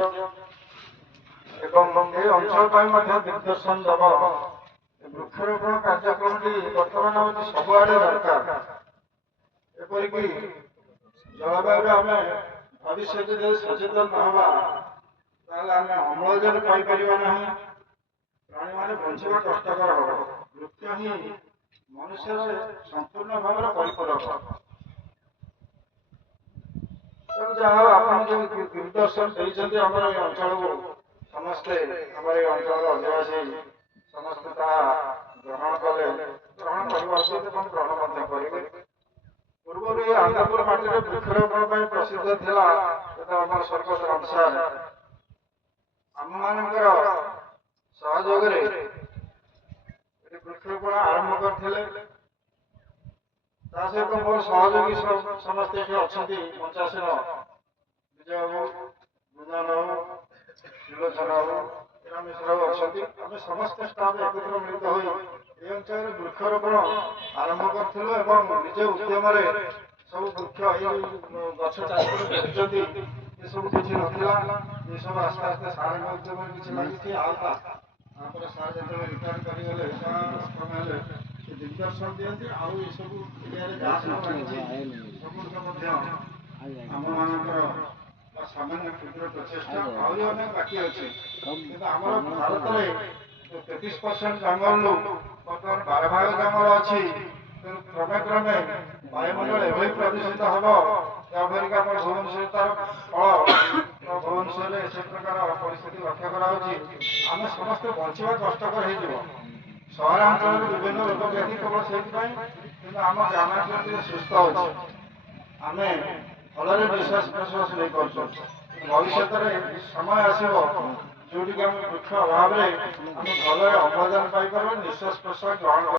ଏବଂ ଏହି ଅଞ୍ଚଳ ପାଇଁ ମଧ୍ୟ ଦିଗ୍ଦର୍ଶନ ଦେବ। ବୃକ୍ଷରୋପଣ କାର୍ଯ୍ୟକ୍ରମଟି ବର୍ତ୍ତମାନ ହେଉଛି ସବୁଆଡ଼େ ଦରକାର। ଏପରିକି ଜଳବାୟୁରେ ଆମେ ଭବିଷ୍ୟତରେ ଯଦି ସଚେତନ ନ ହେବା ତାହେଲେ ଆମେ ଅମ୍ଳଜାନ ପାଇପାରିବା ନାହିଁ, ପ୍ରାଣୀମାନେ ବଞ୍ଚିବା କଷ୍ଟକର ହେବ। ବୃକ୍ଷ ହିଁ ମନୁଷ୍ୟର ସମ୍ପୂର୍ଣ୍ଣ ଭାବରେ ପରିପୂରକ। ତେଣୁ ଯାହା ହଉ ଆପଣ ଯେଉଁ ଦିଗ୍ଦର୍ଶନ ଦେଇଛନ୍ତି ଆମର ଏ ଅଞ୍ଚଳକୁ, ସମସ୍ତେ ଆମର ଏ ଅଞ୍ଚଳର ଅଧିବାସୀ ସମସ୍ତେ ତାହା ଗ୍ରହଣ କଲେ, ଗ୍ରହଣ କରିବା ଉଚିତ ଏବଂ ଗ୍ରହଣ ମଧ୍ୟ କରିବେ। ପୂର୍ବରୁ ଏ ଆନନ୍ଦପୁର ମାଟିରେ ବୃକ୍ଷରୋପଣ ପାଇଁ ପ୍ରସିଦ୍ଧ ଥିଲା। ଆମର ସ୍ୱର୍ଗତ ରାମ ସାର୍ ଆମମାନଙ୍କର ସହଯୋଗରେ ଏଠି ବୃକ୍ଷରୋପଣ ଆରମ୍ଭ କରିଥିଲେ। ତା ସହିତ ମୋର ସହଯୋଗୀ ସମସ୍ତେ ଏଠି ଅଛନ୍ତି। ପଞ୍ଚାୟତର ବିଜୟ ବାବୁ, ବୃନ୍ଦାବନ ବାବୁ, ତ୍ରିଲୋଚନ ବାବୁ, ରାମେଶ୍ୱର ବାବୁ ଅଛନ୍ତି। ଆମେ ସମସ୍ତେ ଷ୍ଟାଫ୍ ଏକତ୍ର ମିଳିତ ହୋଇ ଏ ଅଞ୍ଚଳରେ ବୃକ୍ଷରୋପଣ ଆରମ୍ଭ କରିଥିଲୁ ଏବଂ ନିଜ ଉଦ୍ୟମରେ ସବୁ ବୃକ୍ଷ ଏଇ ଗଛ ଚାଷ କରୁଛନ୍ତି। ଏସବୁ କିଛି ନଥିଲା, ଏସବୁ ଆସ୍ତେ ଆସ୍ତେ ସାରଙ୍କ ଉଦ୍ୟମରେ କିଛି ଲାଗିଛି। ଆଉ ତାପରେ ସାର୍ ଯେତେବେଳେ ରିଟାୟାର କରିଗଲେ ହେଲେ ସେ ଦିଗ୍ଦର୍ଶନ ଦିଅନ୍ତି। ଆଉ ଏସବୁ ଏରିଆରେ ଯାହା ସବୁ ଲାଗିଛି ସବୁଗୁଡ଼ିକ ମଧ୍ୟ ଆମମାନଙ୍କର ସାମାନ୍ୟ କ୍ଷୁଦ୍ର ପ୍ରଚେଷ୍ଟା। ଆହୁରି ଅନେକ ବାକି ଅଛି, କିନ୍ତୁ ଆମର ଭାରତରେ 33% ଜଙ୍ଗଲରୁ ବର୍ତ୍ତମାନ 12 ଭାଗ ଜଙ୍ଗଲ ଅଛି। ତେଣୁ କ୍ରମେ କ୍ରମେ ବାୟୁମଣ୍ଡଳ ଏଭଳି ପ୍ରଦୂଷିତ ହେବ ଯାହାଫଳରେ ଆମର ଭୁବନେଶ୍ୱର ତାର ଫଳ ଭୁବନେଶ୍ୱରରେ ସେ ପ୍ରକାର ପରିସ୍ଥିତି ଲକ୍ଷ୍ୟ କରାଯାଉଛି। ଆମେ ସମସ୍ତେ ବଞ୍ଚିବା କଷ୍ଟକର ହେଇଯିବ। ସହରାଞ୍ଚଳରେ ବିଭିନ୍ନ ରୋଗ ବ୍ୟାଧି କେବଳ ସେଇଥିପାଇଁ, କିନ୍ତୁ ଆମ ଗ୍ରାମାଞ୍ଚଳ ଟିକେ ସୁସ୍ଥ ଅଛି। ଆମେ ଭଲରେ ନିଶ୍ୱାସ ପ୍ରଶ୍ୱାସ ନେଇପାରୁଛୁ। ଭବିଷ୍ୟତରେ ସମୟ ଆସିବ ଯେଉଁଠିକି ଆମେ ବୃକ୍ଷ ଅଭାବରେ ଆମେ ଭଲରେ ଅମ୍ଳଜାନ ପାଇପାରିବା, ନିଶ୍ୱାସ ପ୍ରଶ୍ୱାସ ଗ୍ରହଣ